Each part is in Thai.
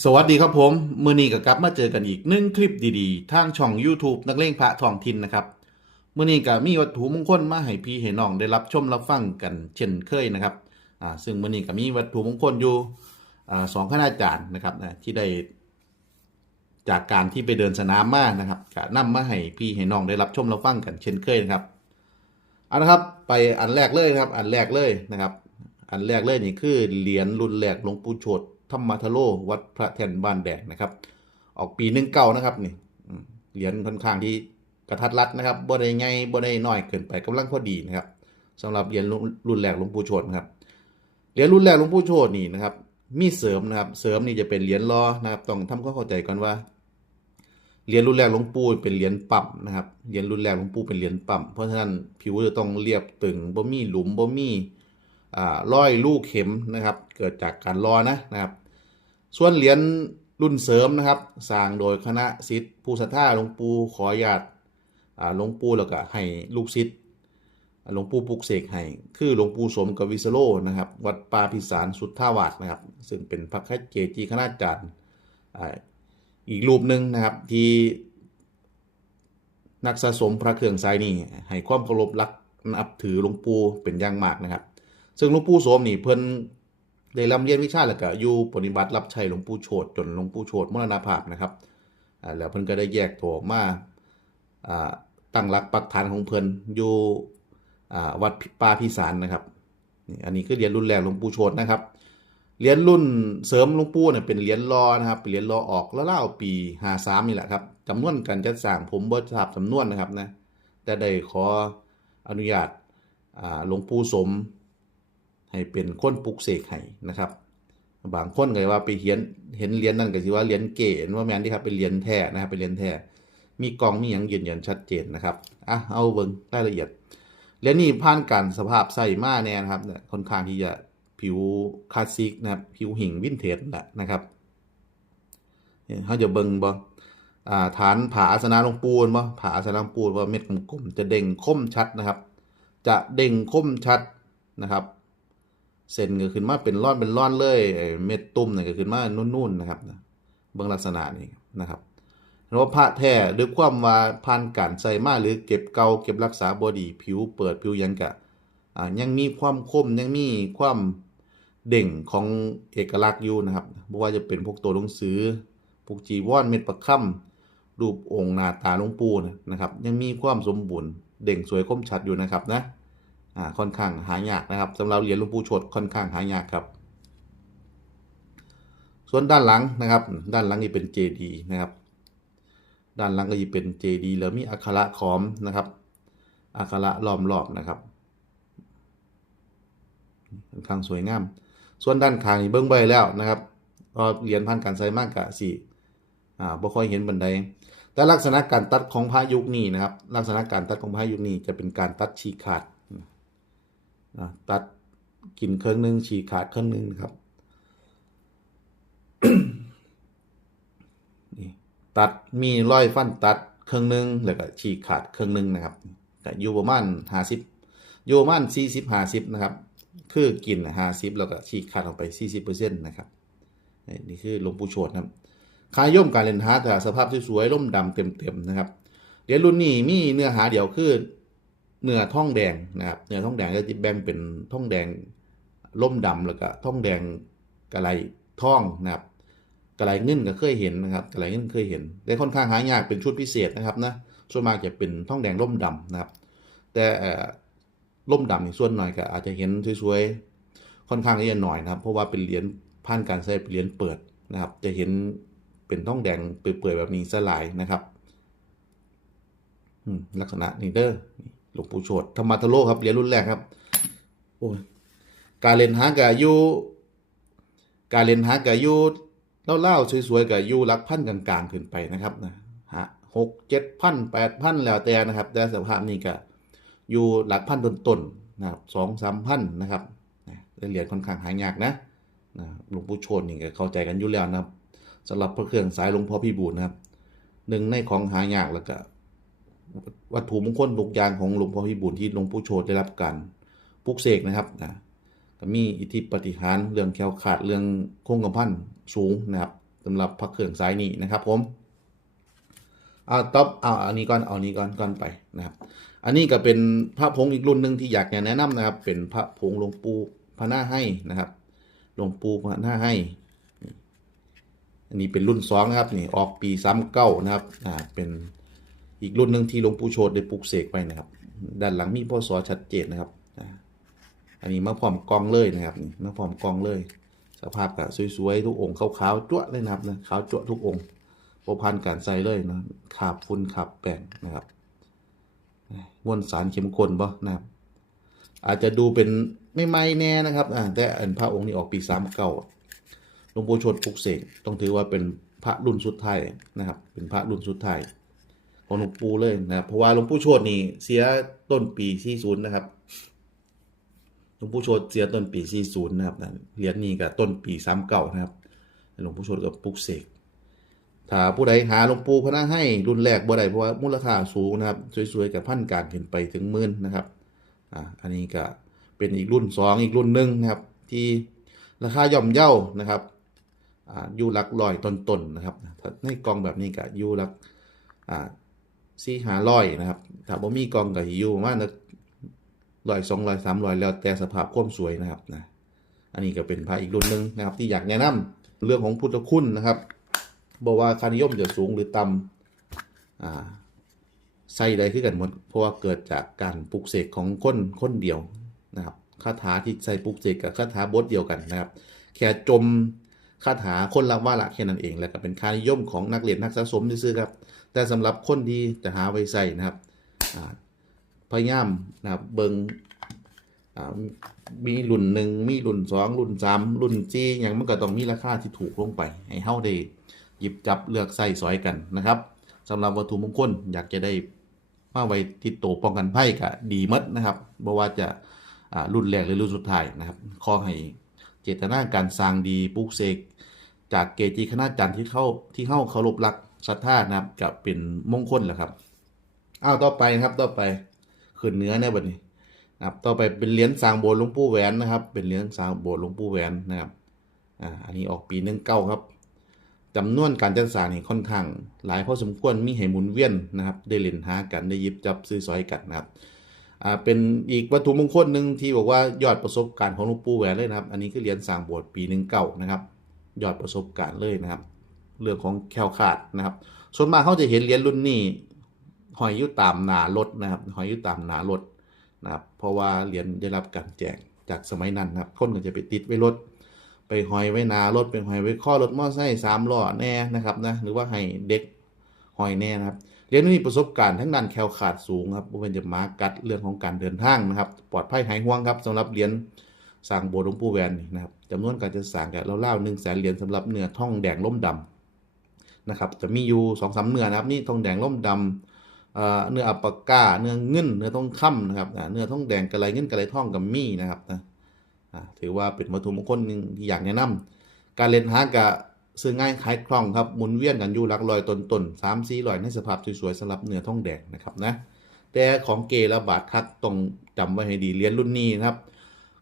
สวัสดีครับผม มือนี้ก็กลับมาเจอกันอีกหนึ่งคลิปดีๆ ทางช่อง YouTube นักเลงพระทองทินนะครับ มือนี้ก็มีวัตถุมงคลมาให้พี่ให้น้องได้รับชมรับฟังกันเช่นเคยนะครับอ่าซึ่งมือนี้ก็มีวัตถุมงคลอยู่อ่าสองคณาจารย์นะครับนะที่ได้ จากการที่ไปเดินสนามมานะครับก็นำมาให้พี่ให้น้องได้รับชมรับฟังกันเช่นเคยนะครับเอาละครับไปอันแรกเลยนะครับ อันแรกเลยนะครับ อันแรกเลยนี่คือเหรียญรุ่นแรกหลวงปู่โชต ธรรมทโลวัดพระแท่นบ้านแดงนะครับ ออกปีหนึ่งเก้านะครับนี่เหรียญค่อนข้างที่กระทัดรัดนะครับบ่ได้ใหญ่บ่ได้น้อยเกินไปกำลังพอดีนะครับสำหรับเหรียญรุ่นแรกหลวงปู่โชตนครับเหรียญรุ่นแรกหลวงปู่โชตนี่นะครับ มีเสริมนะครับ เสริมนี่จะเป็นเหรียญล้อนะครับ ต้องทำความเข้าใจก่อนว่าเหรียญรุ่นแรกหลวงปู่เป็นเหรียญปั๊มนะครับ เหรียญรุ่นแรกหลวงปู่เป็นเหรียญปั๊มเพราะฉะนั้นผิวจะต้องเรียบตึงบ่มีหลุมบ่มีอ่าร้อยลูกเข็มนะครับ เกิดจากการรอนะนะครับ ส่วนเหรียญรุ่นเสริมนะครับสร้างโดยคณะศิษย์ผู้ศรัทธาหลวงปู่ขอญาตหลวงปู่แล้วก็ให้ลูกศิษย์หลวงปู่ปลุกเสกให้คือหลวงปู่สมกวิสโลนะครับ วัดป่าพิสารสุทธาวาสนะครับ ซึ่งเป็นพระคัจเจจีคณาจารย์อีกรูปหนึ่งนะครับที่นักสะสมพระเครื่องไซนี่ให้ความเคารพรักนับถือหลวงปู่เป็นอย่างมากนะครับ ซึ่งหลวงปู่สมนี่เพิ่น ได้ร่ำเรียนวิชาแล้วก็อยู่ปฏิบัติรับใช้หลวงปู่โชตจนหลวงปู่โชตมรณภาพนะครับแล้วเพิ่นก็ได้แยกตัวออกมาตั้งหลักปักฐานของเพิ่นอยู่วัดป่าพิสารนะครับนี่อันนี้คือเหรียญรุ่นแรกหลวงปู่โชตนะครับเหรียญรุ่นเสริมหลวงปู่เนี่ยเป็นเหรียญรอนะครับเป็นเหรียญรอออกแล้วเล่าปีห้าสามนี่แหละครับจำนวนการจัดสร้างผมบ่ทราบจำนวนนะครับนะแต่ได้ขออนุญาตหลวงปู่สม ให้เป็นคนปลุกเสกให้นะครับ บางคนก็ว่าไปเห็นเห็นเหรียญนั่นก็สิว่าเหรียญเก๋ว่าแมนที่ครับเป็นเหรียญแท้นะครับเป็นเหรียญแท้มีกองมีหยังยืนยันชัดเจนนะครับอะเอาเบิ่งรายละเอียดเหรียญนี้ผ่านการสภาพใส่มาแน่นะครับค่อนข้างที่จะผิวคลาสสิกนะครับผิวหิ่งวินเทจแหละนะครับเนี่ยเขาจะเบิ่งบ่ฐานผาอาสนะลงปูนบ่ผาอาสนะลงปูนว่าเม็ดกลมๆจะเด่งคมชัดนะครับ จะเด่งคมชัดนะครับ เส้นก็ขึ้นมาเป็นร่อนเป็นร่อนเลยเม็ดตุ้มเนี่ยก็ขึ้นมานุ่นๆนะครับเบื้องลักษณะนี้นะครับแล้วาพระแท้ด้วยความว่าผ่านการใส่มาหรือเก็บเกาเก็บรักษาบอดีผิวเปิดผิวยังกะยังมีความคมยังมีความเด่งของเอกลักษณ์อยู่นะครับไม่ว่าจะเป็นพวกตัวหนังสือพวกจีวรเม็ดประค่ำรูปองค์หน้าตาหลวงปู่นะครับ ยังมีความสมบูรณ์เด่งสวยคมชัดอยู่นะครับนะ อ่าค่อนข้างหายากนะครับสำหรับเหรียญหลวงปู่ชดค่อนข้างหายากครับ ส่วนด้านหลังนะครับ ด้านหลังนี่เป็นเจดีนะครับ ด้านหลังก็จะเป็นเจดีแล้วมีอักขระขอมนะครับอักขระล้อมรอบนะครับค่อนข้างสวยงาม ส่วนด้านข้างนี่เบิ้งใบแล้วนะครับก็เหรียญพันการใส่มากกะสี่อ่าบ่ค่อยเห็นบันไดแต่ลักษณะการตัดของพระยุคนี้นะครับ ลักษณะการตัดของพระยุคนี้จะเป็นการตัดฉีกขาด ตัดกินเครื่องหนึงฉีกขาดเครื่องหนึงนะครับนี่ตัดมีรอยฟันตัดเครื่องหนึงแล้วก็ฉีกขาดเครื่องหนึงนะครับอยู่ประมาณห้าสิบอยู่ประมาณสี่สิบห้าสิบนะครับ คือกินห้าสิบแล้วก็ฉีกขาดออกไปสี่สิบเปอร์เซ็นต์นะครับนี่คือหลวงปู่โชดนครับขายย่อมการเล่นฮาร์ดแต่สภาพสวยๆร่มดำเต็มๆนะครับเหรียญรุ่นนี้มีเนื้อหาเดียวคือ เนื้อท่องแดงนะครับเนื้อท่องแดงจะแบ่งเป็นท่องแดงร่มดำแล้วก็ท่องแดงกระไรท่องนะครับกระไรเงินก็เคยเห็นนะครับกระไรเงินเคยเห็น แต่ค่อนข้างหายากเป็นชุดพิเศษนะครับนะส่วนมากจะเป็นท่องแดงร่มดำนะครับ แต่ล่มดำนี่ส่วนหน่อยก็อาจจะเห็นสวยๆค่อนข้างที่จะหน่อยนะครับ เพราะว่าเป็นเหรียญผ่านการใช้เป็นเหรียญเปิดนะครับ จะเห็นเป็นท่องแดงเปื่อยๆแบบนี้สลายนะครับลักษณะนีเด้อ หลวงปู่โชดธรรมทโลครับเหรียญรุ่นแรกครับโอ้ยการเล่นหากะยูการเล่นหากะยูเล่าๆสวยๆกะยูรักพันกลางๆขึ้นไปนะครับนะฮะหกเจ็ดพันแปดพันแล้วแต่นะครับ แต่สภาพนี้ก็อยู่หลักพันต้นๆนะครับสองสามพันนะครับนะเหรียญค่อนข้างหายากนะนะหลวงปู่โชนนี่ก็เข้าใจกันอยู่แล้วนะครับสำหรับพระเครื่องสายหลวงพ่อพี่บูลนะครับหนึ่งในของหายากแล้วก็ วัตถุมงคลทุกอย่างของหลวงพ่อพี่บูลที่หลวงปู่โชนได้รับการปลุกเสกนะครับนะก็มีอิทธิปฏิหารเรื่องแคล้วขาดเรื่องคงกระพันสูงนะครับสำหรับพระเครื่องสายนี้นะครับ ผมเอาต๊อปเอาอันนี้ก่อนเอาอันนี้ก่อนก่อนไปนะครับ อันนี้ก็เป็นพระผงอีกรุ่นหนึ่งที่อยากแนะนำนะครับ เป็นพระผงหลวงปู่พระหน้าให้นะครับหลวงปู่พระหน้าให้ อันนี้เป็นรุ่นสองนะครับนี่ออกปีสามเก้านะครับอ่าเป็น อีกรุ่นหนึ่งที่หลวงปู่โชตได้ปลูกเสกไปนะครับ ด้านหลังมีพ่อสอชัดเจนนะครับ อันนี้มาพร้อมกองเลยนะครับมาพร้อมกองเลย สภาพก็สวยๆทุกองค์ขาวๆจั๊วเลยนะครับนะขาวจั๊วทุกองค์โปรพันการใส่เลยนะขาบฝุ่นขาบแป้งนะครับมวลสารเข้มข้นบ่นะครับ อาจจะดูเป็นไม่ไม่แน่นะครับอ่าแต่อันพระองค์นี้ออกปีสามเก้าหลวงปู่ชดปลุกเสกต้องถือว่าเป็นพระรุ่นสุดท้ายนะครับ เป็นพระรุ่นสุดท้าย ของหลวงปู่เลยนะครับเพราะว่าหลวงปู่โชดนี่เสียต้นปี40นะครับหลวงปู่โชดเสียต้นปี40นะครับเหรียญนี้กับต้นปี39นะครับหลวงปู่โชดกับปุกเสกถ้าผู้ใดหาหลวงปู่พระนาให้รุ่นแรกบ่ได้เพราะว่ามูลค่าสูงนะครับสวยๆกับพันการขึ้นไปถึงหมื่นนะครับอ่าอันนี้ก็เป็นอีกรุ่นสองอีกรุ่นหนึ่งนะครับ ที่ราคาย่อมเย่านะครับอ่าอยู่หลักร้อยต้นๆนะครับถ้าในกองแบบนี้ก็อยู่หลักอ่า สี่หาร้อยนะครับถ้าบ่มีกองก็สิอยู่ประมาณนักร้อยสองร้อยสามร้อยแล้วแต่สภาพความสวยนะครับนะอันนี้ก็เป็นพระอีกรุ่นหนึ่งนะครับ ที่อยากแนะนำเรื่องของพุทธคุณนะครับบอกว่าค่านิยมจะสูงหรือต่ำอ่าใส่ใดขึ้นกันหมดเพราะว่าเกิดจากการปลุกเสกของคนคนเดียวนะครับคาถาที่ใส่ปลุกเสกกับคาถาบทเดียวกันนะครับ แค่จมคาถาคนละว่าละแค่นั้นเอง แล้วก็เป็นค่านิยมของนักเรียนนักสะสมซื่อครับ แต่สำหรับคนที่จะหาไว้ใส่นะครับพยายามนะครับเบิงมีรุ่นหนึ่งมีรุ่นสองรุ่นสามรุ่นจีอย่างมันก็ต้องมีราคาที่ถูกลงไปให้เฮาได้หยิบจับเลือกใส่สอยกันนะครับสำหรับวัตถุมงคลอยากจะได้มาไว้ติดตัวป้องกันภัยก็ดีหมดนะครับบ่ว่าจะรุ่นแรกหรือรุ่นสุดท้ายนะครับขอให้เจตนาการสร้างดีปลุกเสกจากเกจิคณาจารย์ที่เข้าที่เข้าเคารพรัก ศรัทธานะครับกับเป็นมงคลแหละครับอ้าวต่อไปครับต่อไปขึ้นเนื้อในบัดนี้นะครับต่อไปเป็นเหรียญสางโบสถ์หลวงปู่แหวนนะครับ เป็นเหรียญสางโบสถ์หลวงปู่แหวนนะครับอ่าอันนี้ออกปีหนึ่งเก้าครับจำนวนการจัดสร้างนี่ค่อนข้าง หลายพอสมควรมีให้หมุนเวียนนะครับ ได้เล่นหากันได้ยิบจับซื้อสอยกันนะครับอ่าเป็นอีกวัตถุมงคลหนึ่งที่บอกว่ายอดประสบการณ์ของหลวงปู่แหวนเลยนะครับ อันนี้คือเหรียญสางโบสถ์ปีหนึ่งเก่านะครับ ยอดประสบการณ์เลยนะครับ เรื่องของแคลคาดนะครับ ส่วนมากเขาจะเห็นเหรียญรุ่นนี้หอยอยู่ตามหนารถนะครับหอยอยู่ตามหนารถนะครับเพราะว่าเหรียญได้รับการแจกจากสมัยนั้นนะครับคนก็จะไปติดไว้รถ ไปหอยไว้หนารถเป็นหอยไว้ข้อรถมอไซค์สามล้อแน่นะครับนะหรือว่าให้เด็กหอยแน่นะครับเรียนมีประสบการณ์ทั้งด้านแคล้วขาดสูงครับบ่ว่าจะมากัดเรื่องของการเดินทางนะครับ ปลอดภัยหายห่วงครับสำหรับเหรียญสร้างโบสถ์หลวงปู่แวนนี่นะครับจำนวนการจะสร้างกันเล่าๆหนึ่งแสนเหรียญสำหรับเนื้อท่องแดงล่มดำ นะครับจะมีอยู่สองสามเนื้อนะครับนี่ทองแดงล่มดำเนื้ออัปปะก้าเนื้อเงินเนื้อทองคำนะครับเนื้อทองแดงกระไรเงินกระไรทองกับมีนะครับนะถือว่าเป็นวัตถุมงคลหนึ่งที่อยากแนะนำการเล่นหากะซื้อง่ายขายคล่องครับหมุนเวียนกันอยู่ลักร้อยตนตนสามสี่ร้อยในสภาพสวยๆสำหรับเนื้อทองแดงนะครับนะแต่ของเกและบาทคักต้องจำไว้ให้ดีเรียนรุ่นนี้นะครับ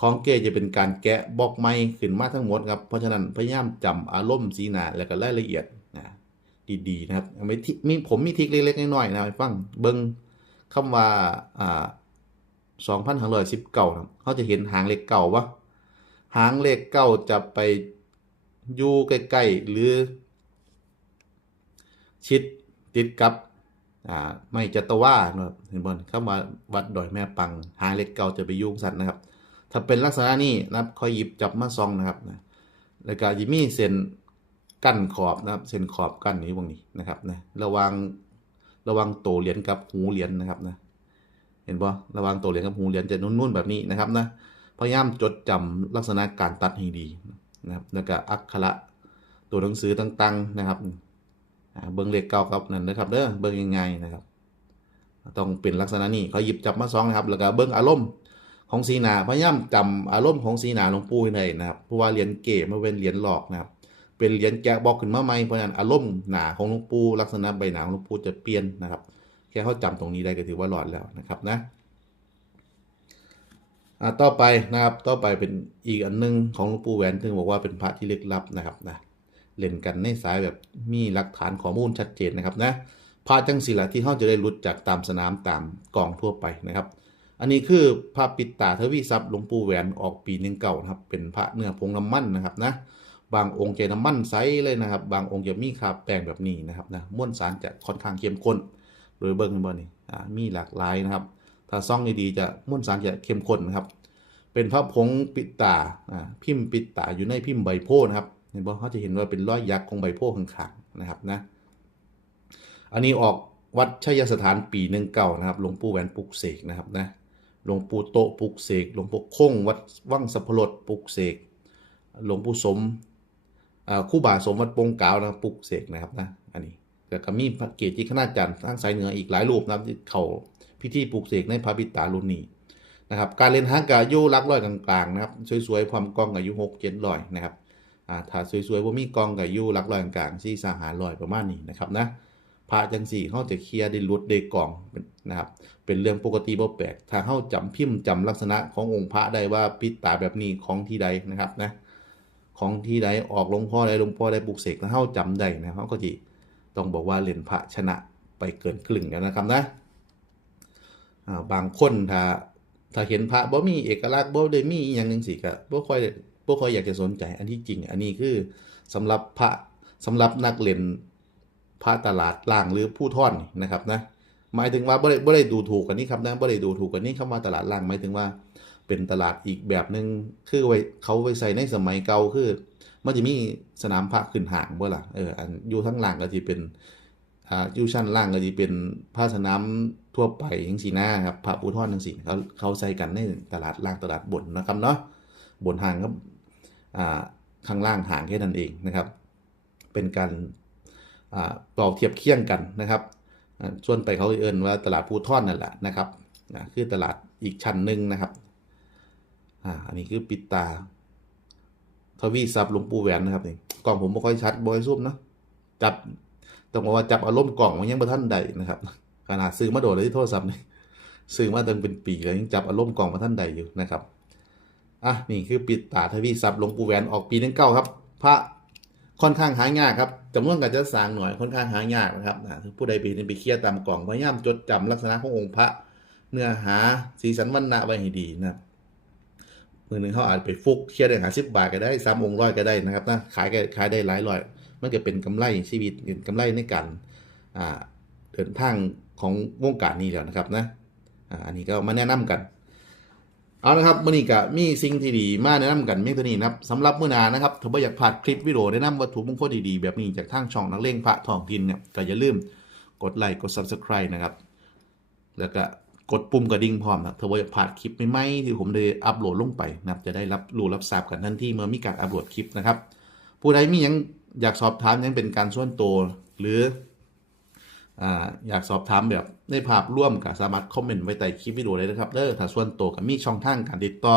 ของเกจะเป็นการแกะบอกไม้ขึ้นมาทั้งหมดครับเพราะฉะนั้นพยายามจำอารมณ์สีหนาและก็รายละเอียด ดีๆนะครับไม่มีผมมีทิกเล็กๆน้อยๆนะให้ฟังเบิ้งคำว่าอ่าสองพันหาร้อยสิบเก้าเขาจะเห็นหางเลขเก่าวะหางเลขเก้าจะไปอยู่ใกล้ๆหรือ ชิดติดกับอ่าไม่จัตว่าเห็นบนคำว่าวัดดอยแม่ปัง หางเล็กเก่าจะไปยุ่งสัตว์นะครับ ถ้าเป็นลักษณะนี้นะครับคอยหยิบจับมาซองนะครับนะแล้วก็ยิมีเส้น กั้นขอบนะครับเส้นขอบกั้นนี้วงนี้นะครับนะระวังระวังโตเหรียญกับหูเหรียญนะครับนะเห็นปะระวังโตเหรียญกับหูเหรียญจะนุ่นๆแบบนี้นะครับนะพยายามจดจำลักษณะการตัดให้ดีนะครับแล้วก็อักขระตัวหนังสือต่างๆนะครับเบิ้งเลขเก้าครับนั่นนะครับเด้อเบิ้งยังไงนะครับต้องเป็นลักษณะนี้เขาหยิบจับมาซองนะครับแล้วก็เบิ้งอารมณ์ของสีหนาพยายามจำอารมณ์ของสีหนาหลวงปู่ให้ได้นะครับเพราะว่าเหรียญเก๋มาเป็นเหรียญหลอกนะครับ เป็นเหรียญแกะบอกขึ้นมาใหม่เพราะนั้นอารมณ์หนาของหลวงปู่ลักษณะใบหนาของหลวงปู่จะเปลี่ยนนะครับ แค่เขาจำตรงนี้ได้ก็ถือว่าหลอดแล้วนะครับนะอ่าต่อไปนะครับต่อไปเป็นอีกอันหนึงของหลวงปู่แหวนซึ่งบอกว่าเป็นพระที่ลึกลับนะครับนะเล่นกันในสายแบบมีหลักฐานข้อมูลชัดเจนนะครับนะพระจังสีละที่เขาจะได้รู้จากตามสนามตามกองทั่วไปนะครับ อันนี้คือพระปิดตาเทวีทรัพย์หลวงปู่แหวนออกปีหนึ่งเก่านะครับ เป็นพระเนื้อผงน้ำมันนะครับนะ บางองค์จะน้ำมันใสเลยนะครับ บางองค์จะมีคราบแป้งแบบนี้นะครับนะม้วนสารจะค่อนข้างเข้มข้นโดยเบิ้งบ่นี่อ่ามีหลากหลายนะครับ ถ้าซ่องดีๆจะม้วนสารจะเข้มข้นนะครับ เป็นพระผงปิดตาอ่าพิมพ์ปิดตาอยู่ในพิมพ์ใบโพธิ์นะครับเห็นบ่เขาจะเห็นว่าเป็นรอยยักษ์ของใบโพธิ์ข้างๆนะครับนะอันนี้ออกวัดชัยสถานปีหนึ่งเก่านะครับหลวงปู่แหวนปลุกเสกนะครับนะหลวงปู่โตปลุกเสกหลวงปู่คงวัดวังสัพพรดปลุกเสกหลวงปู่สม คู่บาสมวัดปงกาวนะครับปลุกเสกนะครับนะอันนี้แล้วก็มีพระเกจิคณาจารย์ทางสายเหนืออีกหลายรูปนะครับที่เขาพิธีปลุกเสกในพระบิตาลุนีนะครับการเล่นหางกายุรักร้อยกลางๆนะครับสวยๆความกองอายุหกเจ็ดร้อยนะครับอ่าถ้าสวยๆว่ามีกองกับยุรักร้อยกลางๆที่สาหาร้อยประมาณนี้นะครับนะพระจังสี่เขาจะเคลียร์ได้รุดได้กองนะครับเป็นเรื่องปกติบ่แปลกถ้าเขาจำพิมพ์จำลักษณะขององค์พระได้ว่าปิดตาแบบนี้ของที่ใดนะครับนะ ของที่ใดออกหลวงพ่อใดหลวงพ่อได้ปลุกเสกแล้วเขาจำได้นะเขาก็จะต้องบอกว่าเหรียญพระชนะไปเกินครึ่งแล้วนะครับนะบางคนถ้าถ้าเห็นพระบ่มีเอกลักษณ์บ่ได้มีอย่างหนึ่งสิก็บ่ค่อยบ่ค่อยอยากจะสนใจ อันที่จริง อันนี้คือสำหรับพระสำหรับนักเล่นพระตลาดล่างหรือผู้ท่อนนะครับนะหมายถึงว่าบ่ได้บ่ได้ดูถูกกันนี่ครับนะบ่ได้ดูถูกกันนี่คำว่าตลาดล่างหมายถึงว่า เป็นตลาดอีกแบบหนึ่งคือไว้เขาไว้ใส่ในสมัยเก่าคือ มันจะมีสนามพระขึ้นห่างบ่ล่ะเอออันอยู่ทั้งล่างก็สิเป็นอ่าอยู่ชั้นล่างก็สิเป็นพระสนามทั่วไปจังซี่นะครับพระผู้ท่อนจังซี่เขาเขาใส่กันในตลาดล่างตลาดบนนะครับเนาะบนห่างครับอ่าข้างล่างห่างแค่นั้นเองนะครับ เป็นการอ่าเปรียบเทียบเคียงกันนะครับอ่าส่วนไปเขาเอิ้นว่าตลาดภูท่อนนั่นแหละนะครับอ่าคือตลาดอีกชั้นหนึ่งนะครับ อ่า อันนี้คือปิดตา ทวีซับหลวงปู่แหวนนะครับนี่กล่องผมไม่ค่อยชัดบอยซุปเนะจับต้องบอกว่าจับอารมณ์กล่องมันยังบ่ทันใดนะครับ ขนาดซื้อมาโดดเลยที่โทรศัพท์นี่ซื้อมาตั้งเป็นปีแล้วยังจับอารมณ์กล่องมาท่านใดอยู่นะครับอะนี่คือปิดตาทวีซับหลวงปู่แหวนออกปีหนึงเก้าครับ พระค่อนข้างหายากครับจำนวนการจะสร้างหน่อยค่อนข้างหายากนะครับนะผู้ใดไปเห็นไปเคลียร์ตามกล่องพยายามจดจำลักษณะขององค์พระ เนื้อหาสีสันวรรณะไว้ให้ดีนะครับ มือหนึ่งเขาอาจไปฟุกเคลียร์ได้หาสิบบาทก็ได้สามองค์ร้อยก็ได้นะครับนะขายก็ขายได้หลายร้อย มันก็เป็นกำไรชีวิตเป็นกำไรในการอ่าเดินทางของวงการนี้แล้วนะครับนะอันนี้ก็มาแนะนำกัน เอาละครับมื่อนี้ก็มีสิ่งที่ดีมาแนะนำกันเพียงเท่านี้นะครับสำหรับมื้อนานะครับถ้าบ่อยากพลาดคลิปวิดีโอแนะนำวัตถุมงคลดีๆแบบนี้จากทางช่องนักเลงพระทองทินเนี่ยก็อย่าลืมกดไลค์กด Subscribe นะครับ แล้วก็ กดปุ่มกระดิ่งพร้อมนะถ้าบ่อยากพลาดคลิปใหม่ๆที่ผมได้อัปโหลดลงไปนะครับจะได้รับรู้รับทราบกันทันทีเมื่อมีการอัปโหลดคลิปนะครับ ผู้ใดมียังอยากสอบถามยังเป็นการส่วนตัวหรืออ่าอยากสอบถามแบบในภาพร่วมก็สามารถคอมเมนต์ไว้ใต้คลิปวิดีโอเลยนะครับเด้อถ้าส่วนตัวกับมีช่องทางการติดต่อ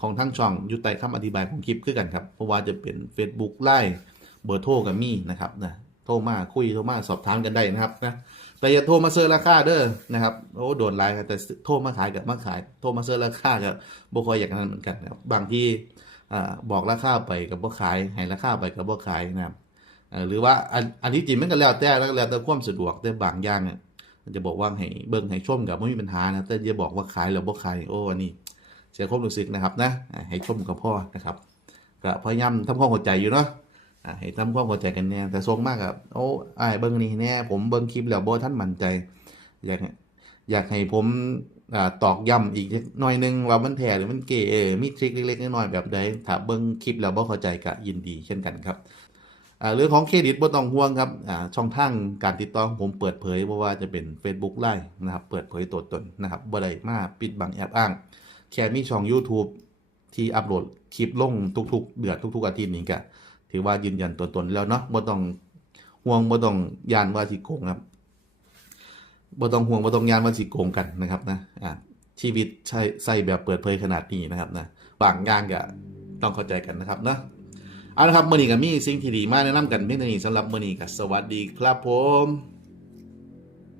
ของทั้งช่องอยู่ใต้คำอธิบายของคลิปคือกันครับเพราะว่าจะเป็น Facebook ไลน์เบอร์โทรกับมีนะครับนะโทรมาคุยโทรมาสอบถามกันได้นะครับนะ แต่อย่าโทรมาเซอร์ราคาเด้อนะครับโอ้โดนไลน์แต่โทรมาขายกับมาขายโทรมาเซอร์ราคากับบ่คอยอย่างนั้นเหมือนกันนะครับบางที่บอกราคาไปกับบ่ขายให้ราคาไปกับบ่ขายนะครับหรือว่าอันนที่จริงมันก็แล้วแต่แล้วแต่ความสะดวกแต่บางอย่างเนี่ยมันจะบอกว่าให้เบิ่งให้ชมกับไม่มีปัญหานะแต่อย่าบอกว่าขายหรือบ่ขายโอ้อันนี้เสียความรู้สึกนะครับนะให้ชมกับพ่อนะครับก็พยายามทำความเข้าใจอยู่เนาะ ให้ทำความเข้าใจกันแน่แต่ทรงมากกับโอ้อ้ายเบิ่งนี่แน่ผมเบิ่งคลิปแล้วบ่ท่านมั่นใจ อยากอยากให้ผมอตอกย้ำอีกหน่อยนึงว่ามันแท้หรือมันเก๋มีทริคเล็กๆน้อยๆแบบใดถ้าเบิ่งคลิปแล้วบ่เข้าใจก็ยินดีเช่นกันครับเรื่องของเครดิตบ่ต้องห่วงครับช่องทางการติดต่อผมเปิดเผยเพราะว่าจะเป็น Facebook ไลน์นะครับเปิดเผยตัวตนนะครับบ่ได้มาปิดบังแอบอ้าง แค่มีช่อง YouTube ที่อัปโหลดคลิปลงทุกๆ เดือนทุก ๆ อาทิตย์นี้ก็ ถือว่ายืนยันตัวตนแล้วเนาะบ่ต้องห่วงบ่ต้องยานว่าสิโกงครับบ่ต้องห่วงบ่ต้องยานว่าสิโกงกันนะครับนะอ่าชีวิตใช้ใส่แบบเปิดเผยขนาดนี้นะครับนะบางอย่างก็ต้องเข้าใจกันนะครับนะเอาละครับมื่อนี้ก็มีสิ่งที่ดีมากแนะนำกันเพียงเท่านี้สำหรับมื่อนี้ก็สวัสดีครับผม